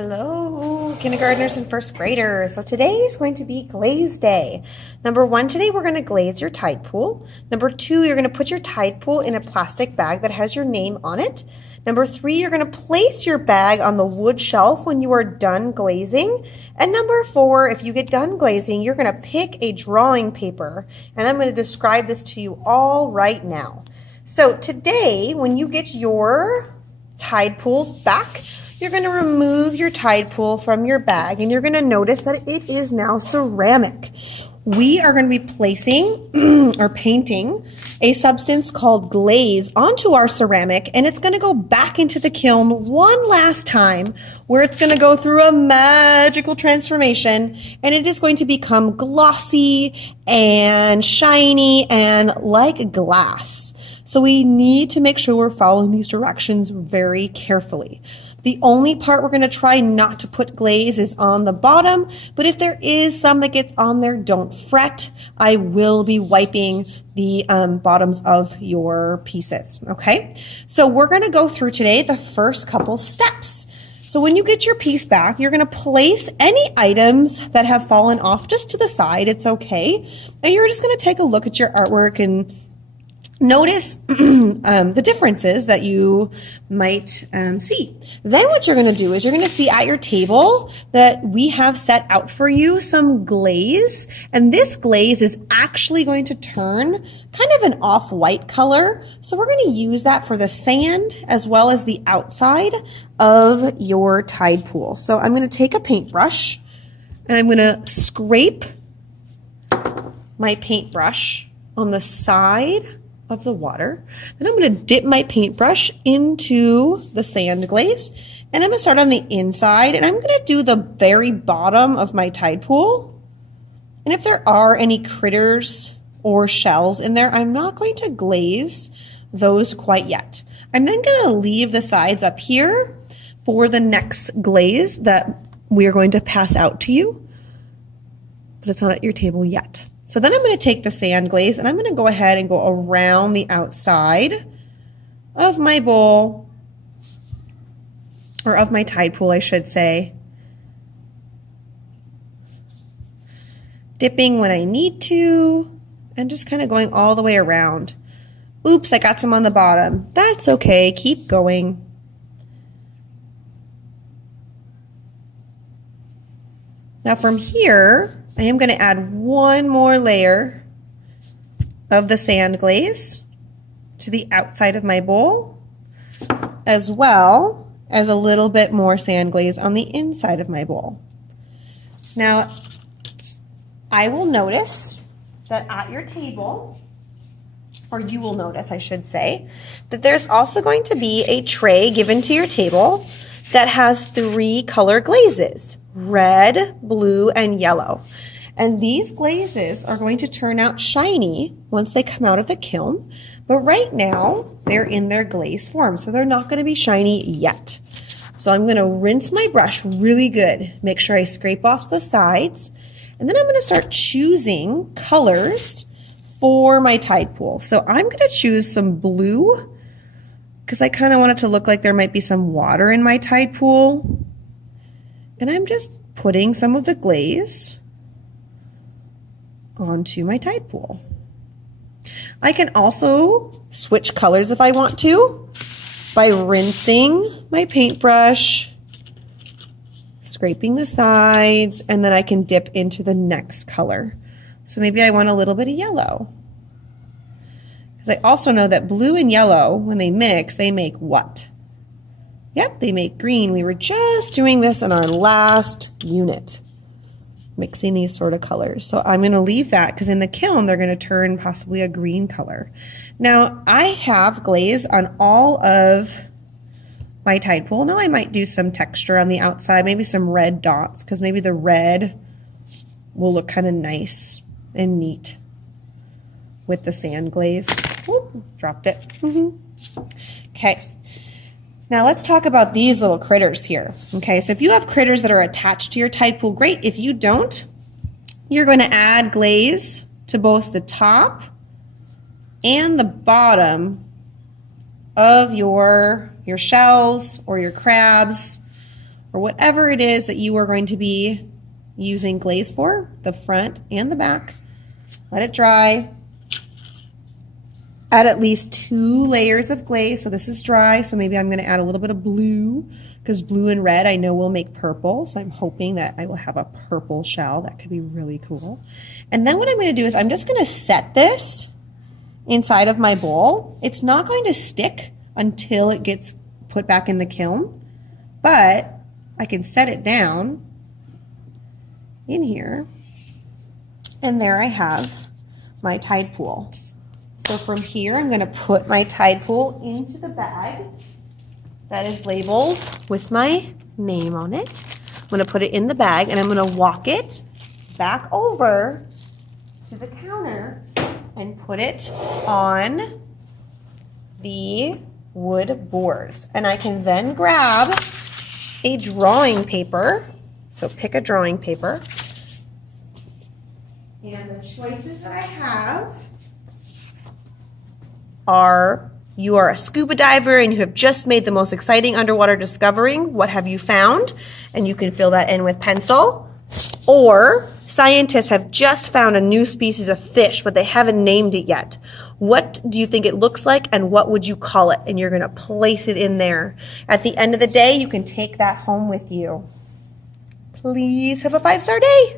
Hello, kindergartners and first graders. So today is going to be Glaze Day. Number 1, today we're going to glaze your tide pool. Number 2, you're going to put your tide pool in a plastic bag that has your name on it. Number 3, you're going to place your bag on the wood shelf when you are done glazing. And number 4, if you get done glazing, you're going to pick a drawing paper. And I'm going to describe this to you all right now. So today, when you get your tide pools back, you're going to remove your tide pool from your bag and you're going to notice that it is now ceramic. We are going to be placing or painting a substance called glaze onto our ceramic, and it's going to go back into the kiln one last time where it's going to go through a magical transformation and it is going to become glossy and shiny and like glass. So we need to make sure we're following these directions very carefully. The only part we're going to try not to put glaze is on the bottom, but if there is some that gets on there, don't fret. I will be wiping the bottoms of your pieces, okay? So we're going to go through today the first couple steps. So when you get your piece back, you're going to place any items that have fallen off just to the side. It's okay. And you're just going to take a look at your artwork and notice the differences that you might see. Then what you're going to do is you're going to see at your table that we have set out for you some glaze. And this glaze is actually going to turn kind of an off-white color. So we're going to use that for the sand as well as the outside of your tide pool. So I'm going to take a paintbrush and I'm going to scrape my paintbrush on the side of the water. Then I'm going to dip my paintbrush into the sand glaze and I'm going to start on the inside and I'm going to do the very bottom of my tide pool. And if there are any critters or shells in there, I'm not going to glaze those quite yet. I'm then going to leave the sides up here for the next glaze that we are going to pass out to you, but it's not at your table yet. So then I'm going to take the sand glaze and I'm going to go ahead and go around the outside of my bowl, or of my tide pool, I should say. Dipping when I need to and just kind of going all the way around. Oops, I got some on the bottom. That's okay, keep going. Now from here, I am going to add one more layer of the sand glaze to the outside of my bowl, as well as a little bit more sand glaze on the inside of my bowl. Now, I will notice that at your table, or you will notice, I should say, that there's also going to be a tray given to your table that has 3 color glazes: red, blue, and yellow. And these glazes are going to turn out shiny once they come out of the kiln, but right now they're in their glaze form, so they're not going to be shiny yet. So I'm going to rinse my brush really good, make sure I scrape off the sides, and then I'm going to start choosing colors for my tide pool. So I'm going to choose some blue because I kind of want it to look like there might be some water in my tide pool. And I'm just putting some of the glaze onto my tide pool. I can also switch colors if I want to by rinsing my paintbrush, scraping the sides, and then I can dip into the next color. So maybe I want a little bit of yellow. Because I also know that blue and yellow, when they mix, they make what? Yep, they make green. We were just doing this in our last unit, mixing these sort of colors. So I'm going to leave that because in the kiln, they're going to turn possibly a green color. Now, I have glaze on all of my tide pool. Now I might do some texture on the outside, maybe some red dots, because maybe the red will look kind of nice and neat with the sand glaze. Whoop, dropped it. Okay. Now let's talk about these little critters here. Okay, so if you have critters that are attached to your tide pool, great. If you don't, you're going to add glaze to both the top and the bottom of your shells or your crabs or whatever it is that you are going to be using glaze for, the front and the back. Let it dry. Add at least 2 layers of glaze. So this is dry, so maybe I'm going to add a little bit of blue, because blue and red I know will make purple. So I'm hoping that I will have a purple shell. That could be really cool. And then what I'm going to do is I'm just going to set this inside of my bowl. It's not going to stick until it gets put back in the kiln, but I can set it down in here, and there I have my Tide Pool. So from here, I'm going to put my Tide Pool into the bag that is labeled with my name on it. I'm going to put it in the bag, and I'm going to walk it back over to the counter and put it on the wood boards. And I can then grab a drawing paper. So pick a drawing paper. And the choices that I have are, you are a scuba diver and you have just made the most exciting underwater discovery. What have you found? And you can fill that in with pencil. Or scientists have just found a new species of fish, but they haven't named it yet. What do you think it looks like and what would you call it? And you're going to place it in there. At the end of the day, you can take that home with you. Please have a 5-star day.